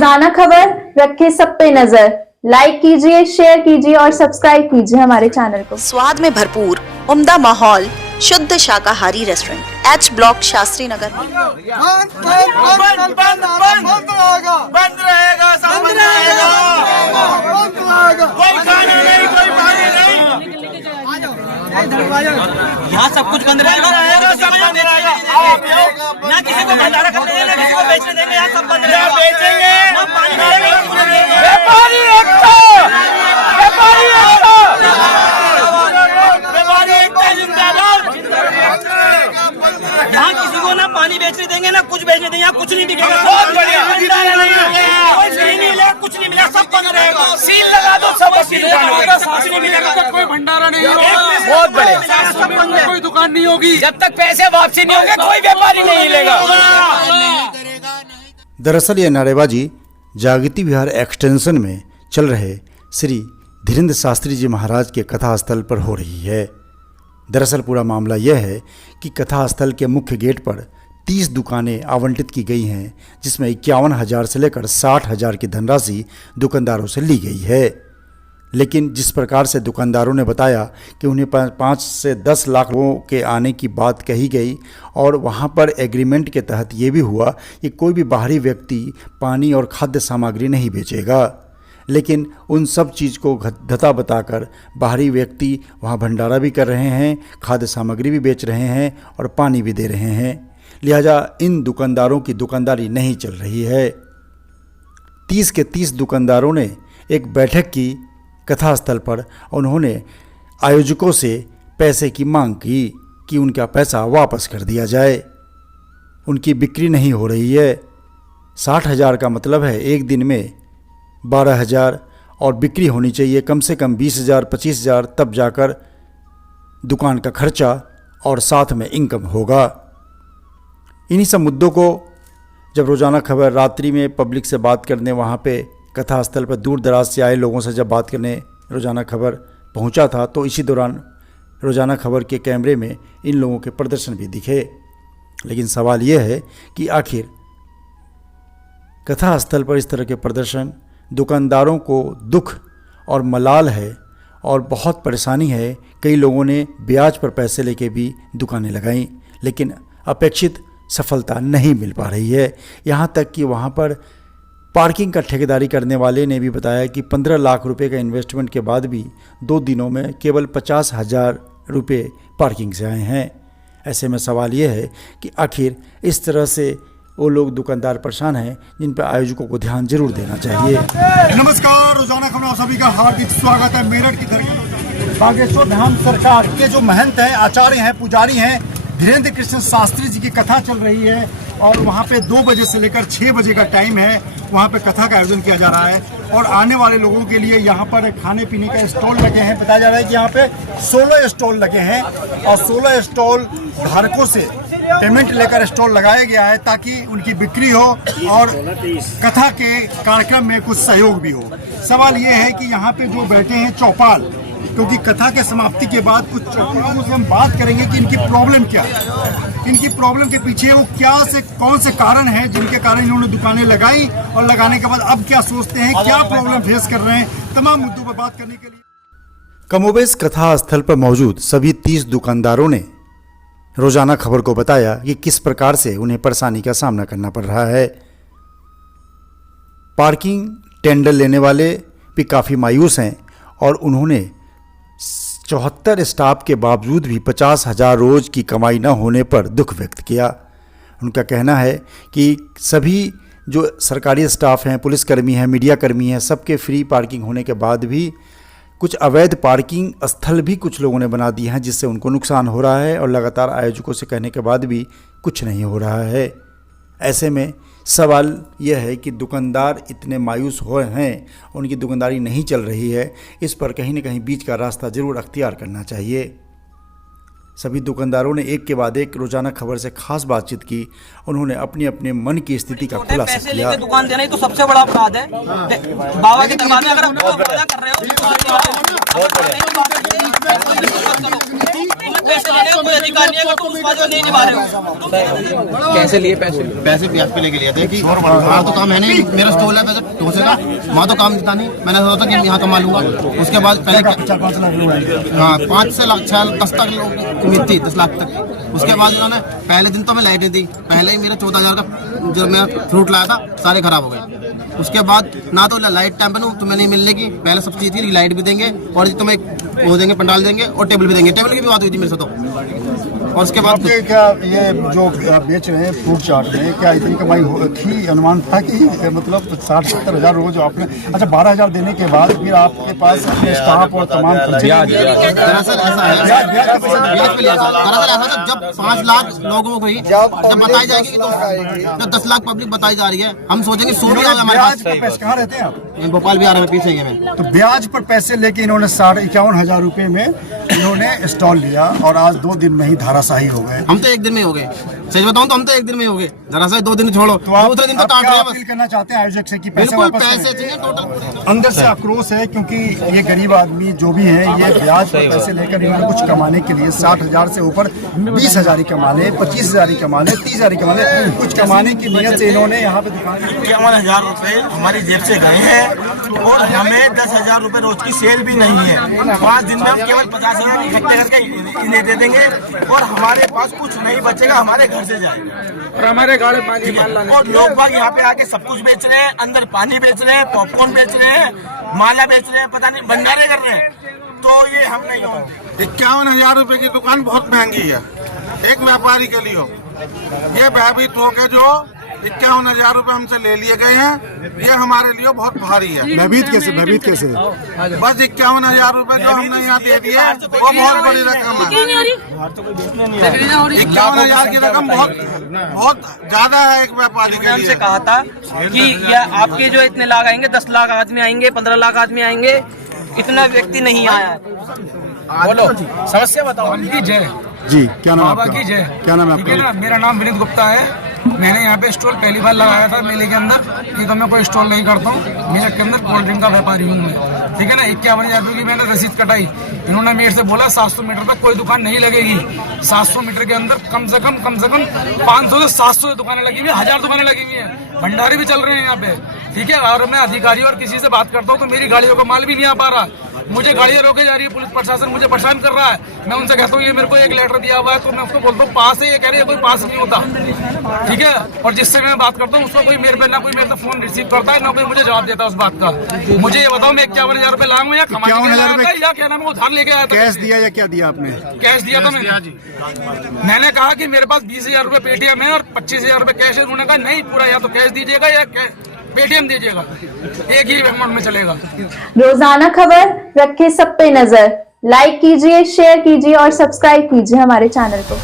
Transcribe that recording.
रोजाना खबर रखे सब पे नजर। लाइक कीजिए, शेयर कीजिए और सब्सक्राइब कीजिए हमारे चैनल को। स्वाद में भरपूर उम्दा माहौल, शुद्ध शाकाहारी restaurant, H block, Shastri Nagar. यहाँ सब कुछ बंद रहेगा, सब बंद रहेगा। ना किसी को भंडारा करने देंगे, ना किसी को बेचने देंगे। यहाँ सब बंद रहेगा, बेचेंगे ना पानी मिलेगा। व्यापारी एकता, व्यापारी एकता, व्यापारी एकता जिंदाबाद। यहाँ किसी को ना पानी बेचने देंगे, ना कुछ बेचने देंगे। यहाँ कुछ नहीं बिकेगा, बहुत बढ़िया। भंडारा नहीं मिलेगा, कुछ नहीं मिलेगा, कुछ नहीं मिलेगा, सब बंद रहेगा। सील लगा दो, सब सील लगा दो, कुछ नहीं मिलेगा, कोई भंडारा नहीं होगा। बहुत बढ़िया, कोई दुकान नहीं होगी जब तक पैसे वापसी नहीं होंगे, कोई व्यापारी नहीं मिलेगा। दरअसल ये नारेबाजी जागृति विहार एक्सटेंशन में चल रहे श्री धीरेन्द्र शास्त्री जी महाराज के कथा स्थल पर हो रही है। दरअसल पूरा मामला यह है कि कथा स्थल के मुख्य गेट पर 30 दुकानें आवंटित की गई हैं, जिसमें 51,000 से लेकर 60,000 की धनराशि दुकानदारों से ली गई है। लेकिन जिस प्रकार से दुकानदारों ने बताया कि उन्हें 5 से 10 लाख लोगों के आने की बात कही गई और वहां पर एग्रीमेंट के तहत ये भी हुआ कि कोई भी बाहरी व्यक्ति पानी और खाद्य सामग्री नहीं बेचेगा, लेकिन उन सब चीज़ को धता बताकर बाहरी व्यक्ति वहां भंडारा भी कर रहे हैं, खाद्य सामग्री भी बेच रहे हैं और पानी भी दे रहे हैं। लिहाजा इन दुकानदारों की दुकानदारी नहीं चल रही है। 30 के 30 दुकानदारों ने एक बैठक की कथा स्थल पर। उन्होंने आयोजकों से पैसे की मांग की कि उनका पैसा वापस कर दिया जाए। उनकी बिक्री नहीं हो रही है। 60,000 का मतलब है एक दिन में 12,000 और बिक्री होनी चाहिए कम से कम 20,000 25,000, तब जाकर दुकान का खर्चा और साथ में इनकम होगा। इन्हीं सब मुद्दों को जब रोज़ाना खबर रात्रि में पब्लिक से बात करने वहाँ पे कथा स्थल पर दूर दराज से आए लोगों से जब बात करने रोज़ाना खबर पहुंचा था, तो इसी दौरान रोज़ाना खबर के कैमरे में इन लोगों के प्रदर्शन भी दिखे। लेकिन सवाल ये है कि आखिर कथा स्थल पर इस तरह के प्रदर्शन, दुकानदारों को दुख और मलाल है और बहुत परेशानी है। कई लोगों ने ब्याज पर पैसे लेके भी दुकानें लगाईं, लेकिन अपेक्षित सफलता नहीं मिल पा रही है। यहाँ तक कि वहाँ पर पार्किंग का ठेकेदारी करने वाले ने भी बताया कि 15 लाख रुपए का इन्वेस्टमेंट के बाद भी 2 दिनों में केवल 50,000 रुपये पार्किंग से आए हैं। ऐसे में सवाल ये है कि आखिर इस तरह से वो लोग दुकानदार परेशान हैं, जिन पर आयोजकों को ध्यान जरूर देना चाहिए। नमस्कार, रोजाना खबर सभी का हार्दिक स्वागत है। मेरठ की धरती बागेश्वर धाम सरकार के जो महंत हैं, आचार्य हैं, पुजारी हैं, धीरेन्द्र कृष्ण शास्त्री जी की कथा चल रही है और वहाँ पे 2 बजे से लेकर 6 बजे का टाइम है। वहाँ पे कथा का आयोजन किया जा रहा है और आने वाले लोगों के लिए यहाँ पर खाने पीने का स्टॉल लगे हैं। बताया जा रहा है कि यहाँ पे 16 स्टॉल लगे हैं और 16 स्टॉल धारकों से पेमेंट लेकर स्टॉल लगाया गया है ताकि उनकी बिक्री हो और कथा के कार्यक्रम में कुछ सहयोग भी हो। सवाल ये है कि यहाँ पे जो बैठे हैं चौपाल, क्योंकि कथा के समाप्ति के बाद कुछ चौपालों से हम बात करेंगे कि इनकी प्रॉब्लम क्या है, इनकी प्रॉब्लम के पीछे वो कौन से कारण है जिनके कारण इन्होंने दुकानें लगाई और लगाने के बाद अब क्या सोचते हैं, क्या प्रॉब्लम फेस कर रहे हैं। तमाम मुद्दों पर बात करने के लिए कमोबेश कथा स्थल पर मौजूद सभी 30 दुकानदारों ने रोजाना खबर को बताया कि किस प्रकार से उन्हें परेशानी का सामना करना पड़ रहा है। पार्किंग टेंडर लेने वाले भी काफ़ी मायूस हैं और उन्होंने 74 स्टाफ के बावजूद भी 50,000 रोज की कमाई न होने पर दुख व्यक्त किया। उनका कहना है कि सभी जो सरकारी स्टाफ हैं, पुलिसकर्मी हैं, मीडिया कर्मी हैं, सबके फ्री पार्किंग होने के बाद भी कुछ अवैध पार्किंग स्थल भी कुछ लोगों ने बना दिए हैं, जिससे उनको नुकसान हो रहा है और लगातार आयोजकों से कहने के बाद भी कुछ नहीं हो रहा है। ऐसे में सवाल यह है कि दुकानदार इतने मायूस हो हैं, उनकी दुकानदारी नहीं चल रही है, इस पर कहीं न कहीं बीच का रास्ता जरूर अख्तियार करना चाहिए। सभी दुकानदारों ने एक के बाद एक रोजाना खबर से खास बातचीत की। उन्होंने अपने अपने मन की स्थिति का खुलासा किया। दुकान देना ही तो सबसे बड़ा अपराध है। बाबा के दरबार में अगर आप वादा कर रहे हो, पैसे लेने का कोई अधिकार नहीं है अगर तुम उस बात को नहीं निभा रहे हो। कैसे लिए पैसे? पैसे ब्याज पे लेके लिए थे कि वहाँ तो काम है नहीं, मेरा स्टॉल है पैसे ढोसे का, वहाँ तो काम देता नहीं। मैंने सोचा कि यहाँ कमा लूंगा। उसके बाद पहले 4-5 लाख हाँ 5 से 10 तक उम्मीद थी, 10 लाख तक। उसके बाद उन्होंने पहले दिन तो मैं लाइटें दी, पहले ही मेरे 14,000 का जो मैं फ्रूट लाया था सारे खराब हो गए। उसके बाद ना तो लाइट टाइम पर तुम्हें नहीं मिलने की, पहले सब चीज़ थी, लाइट भी देंगे और तुम्हें वो देंगे, पंडाल देंगे और टेबल भी देंगे। टेबल की भी बात हुई थी मेरे से तो। और उसके बाद आपके क्या ये जो आप बेच रहे हैं फ्रूट चाट में, क्या इतनी कमाई थी? अनुमान था कि मतलब 60-70 हज़ार रोज आपने, अच्छा 12,000 देने के बाद फिर आपके पास अपने स्टाफ और तमाम खर्चे दरअसल ऐसा है, ब्याज पे लिया था। दरअसल ऐसा था जब 5 लाख लोगों को ही जब बताई जाएगी तो 10 लाख पब्लिक बताई जा रही है, हम सोचेंगे 100 भी हमारे ब्याज पर पैसे कहाँ रहते हैं आप? पास। भोपाल बिहार में पीछे ही है मैं। तो ब्याज पर पैसे लेके इन्होंने 51 हज़ार रुपए में इन्होंने स्टॉल लिया और आज 2 दिन में ही धाराशाही हो गए। हम तो 1 दिन में हो गए, सच बताऊं तो हम तो 1 दिन में हो गए। दरअसल 2 दिन छोड़ो, तो आप दूसरे दिन तो काट रहे हैं बस। अपील करना चाहते हैं आयोजक से कि पैसे बिल्कुल वापस पैसे करें? चाहिए टोटल। अंदर से आक्रोश है क्योंकि ये गरीब आदमी जो भी है ये ब्याज पर पैसे लेकर इन्होंने कुछ कमाने के लिए 60,000 से ऊपर 20,000 ही कमा ले, 25,000 ही कमा ले, 30,000 ही कमा ले, कुछ कमाने की नीयत से इन्होंने यहाँ पे दुकान 51,000 रुपए हमारी जेब से गए हैं और हमें 10,000 रुपए रोज की सेल भी नहीं है। 5 दिन में हम केवल 50,000 इकट्ठे करके इन्हें दे देंगे और हमारे पास कुछ नहीं बचेगा, हमारे घर से जाएगा और हमारे गाड़ी पानी माल लाने। और लोग बाग यहाँ पे आके सब कुछ बेच रहे हैं, अंदर पानी बेच रहे हैं, पॉपकॉर्न बेच रहे हैं, माला बेच रहे हैं, पता नहीं भंडारे कर रहे हैं। तो ये हम नहीं हो। 51,000 रुपए की दुकान बहुत महंगी है एक व्यापारी के लिए। ये भयभीत हो के जो 51,000 रुपए हमसे ले लिए गए हैं, ये हमारे लिए बहुत भारी है। भयभीत कैसे? बस 51,000 रुपए जो हमने यहाँ दे दिए वो बहुत बड़ी रकम है। 51,000 की रकम बहुत ज्यादा है एक व्यापारी के लिए। से कहा था कि यह आपके जो इतने लाख आएंगे, 10 लाख आदमी आएंगे, 15 लाख आदमी आएंगे, इतना व्यक्ति नहीं आया। बोलो समस्या बताओ। जय जी, क्या नाम बाबा आपका? की जय। क्या नाम है ठीक है आपका? ना, मेरा नाम विनीत गुप्ता है। मैंने यहाँ पे स्टॉल पहली बार लगाया था मेले के अंदर। नहीं तो मैं कोई स्टॉल नहीं करता हूँ, मेले के अंदर कोल्ड ड्रिंक का व्यापारी हूँ मैं। ठीक है ना, 51,000 रुपये की मैंने रसीद कटाई। इन्होंने मेरे से बोला 700 मीटर तक कोई दुकान नहीं लगेगी। 700 मीटर के अंदर कम से कम 500 से 700 दुकानें लगी हुई है, 1000 दुकानें लगी हुई है, भंडारे भी चल रहे हैं यहाँ पे। ठीक है, और मैं अधिकारी और किसी से बात करता हूँ तो मेरी गाड़ियों को माल भी नहीं आ पा रहा। मुझे गाड़ियाँ रोके जा रही है, पुलिस प्रशासन मुझे परेशान कर रहा है। मैं उनसे कहता हूँ ये मेरे को एक लेटर दिया हुआ है, तो मैं उसको बोलता हूँ पास है, ये कह रही है कोई पास नहीं होता। ठीक है, और जिससे मैं बात करता हूँ उसको कोई मेरे पे ना कोई मेरे से फोन रिसीव करता है, ना कोई मुझे जवाब देता है उस बात का। मुझे ये बताओ मैं 51,000 रुपए लाऊं या कमाने के लिए आया था या क्या नाम है उधार लेके आया था? कैश दिया या क्या दिया आपने? कैश दिया था मैंने कहा कि मेरे पास 20,000 रुपए पेटीएम है और 25,000 रुपए कैश है। उन्होंने कहा नहीं, पूरा या तो कैश दीजिएगा या पेटीएम दीजिएगा, एक ही अमाउंट में चलेगा। रोजाना खबर रखे सब पे नजर। लाइक कीजिए, शेयर कीजिए और सब्सक्राइब कीजिए हमारे चैनल को।